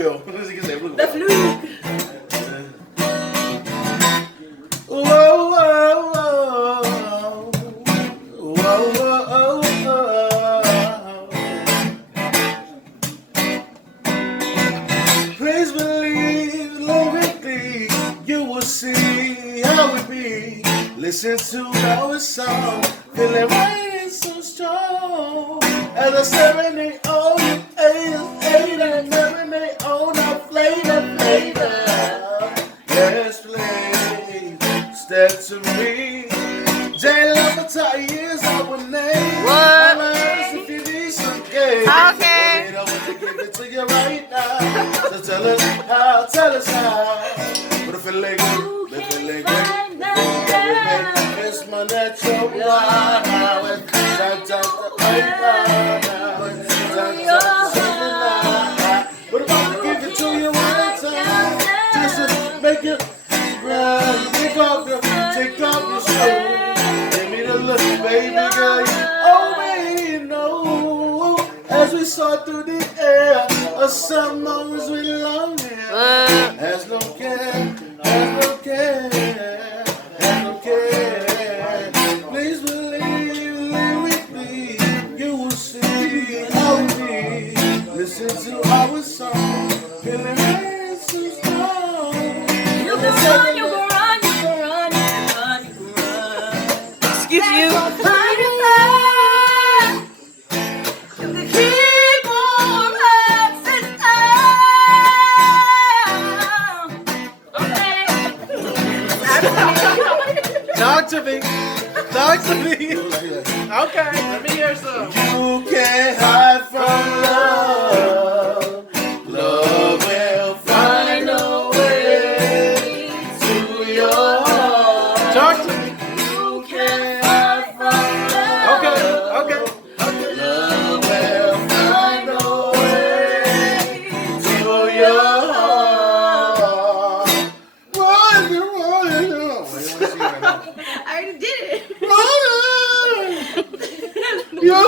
feel. The fluke. Whoa, whoa, whoa, whoa, whoa. Please believe, live with me. You will see how it be. Listen to our song, feeling right and so strong. As I serenade on you, eight and marinate on the flavor. Yes, please, step to me. J. Lavata'i is our name. What? I'll ask if you need some game. Okay. I want to give it to you right now. So tell us how. But if it ain't good, if it ain't good. It's my natural law now. It's but if I can give it to you one time, just to make it right, take off your shoes. Give me the look, baby girl. Oh, you know, as we soar through the air, a some moments we long here. Has no care. Please believe, live with me. You will see how we be. Listen to our song, feeling right so strong. You can run, you can run, you can run, you can run, you can run. Excuse you. You can keep on rising up. Okay. Talk to me. Okay, let me hear some. You can't hide from love. Love will find a way to your heart. Talk to me. You can't hide from love. Okay. Love will find a way to your heart. Rolling. I already did it. Rolling. You